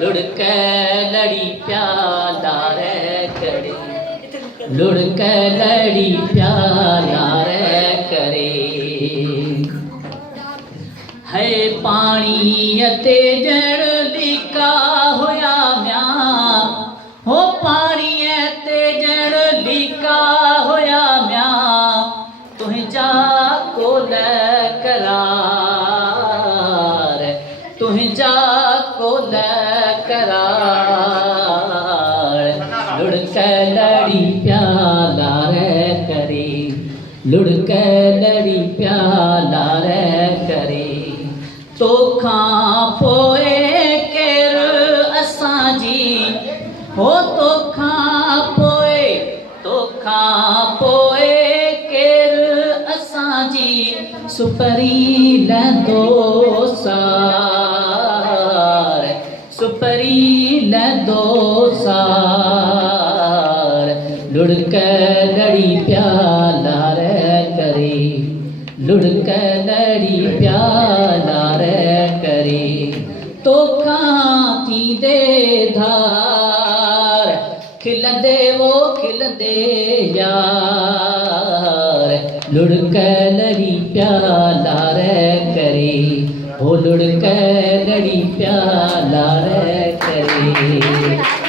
लुढ़क लड़ी प्याला रे करे, लुढ़क लड़ी प्याला रे करे। है पानी अते जड़ लिका होया म्यां, हो पानी अते जड़ लिका होया म्यां, तुझा कोल करार, तुझा कोल करार। लुढ़क लड़ी प्याला रे करे, लुढ़क लड़ी प्याला रे करे। तोखां पोए केर असां जी, हो तोखां पोए, तोखां पोए केर असां जी, सुपरी लंदो सार, सुपरी लंदो सार। लुढ़क लड़ी प्याला रे करे, लुढ़क लड़ी प्याला रे करे। तोखां थींदे धार, खिलंदे वो खिलंदे यार। लुढ़क लड़ी प्याला रे करे, हो लुढ़क लड़ी प्याला रे करे।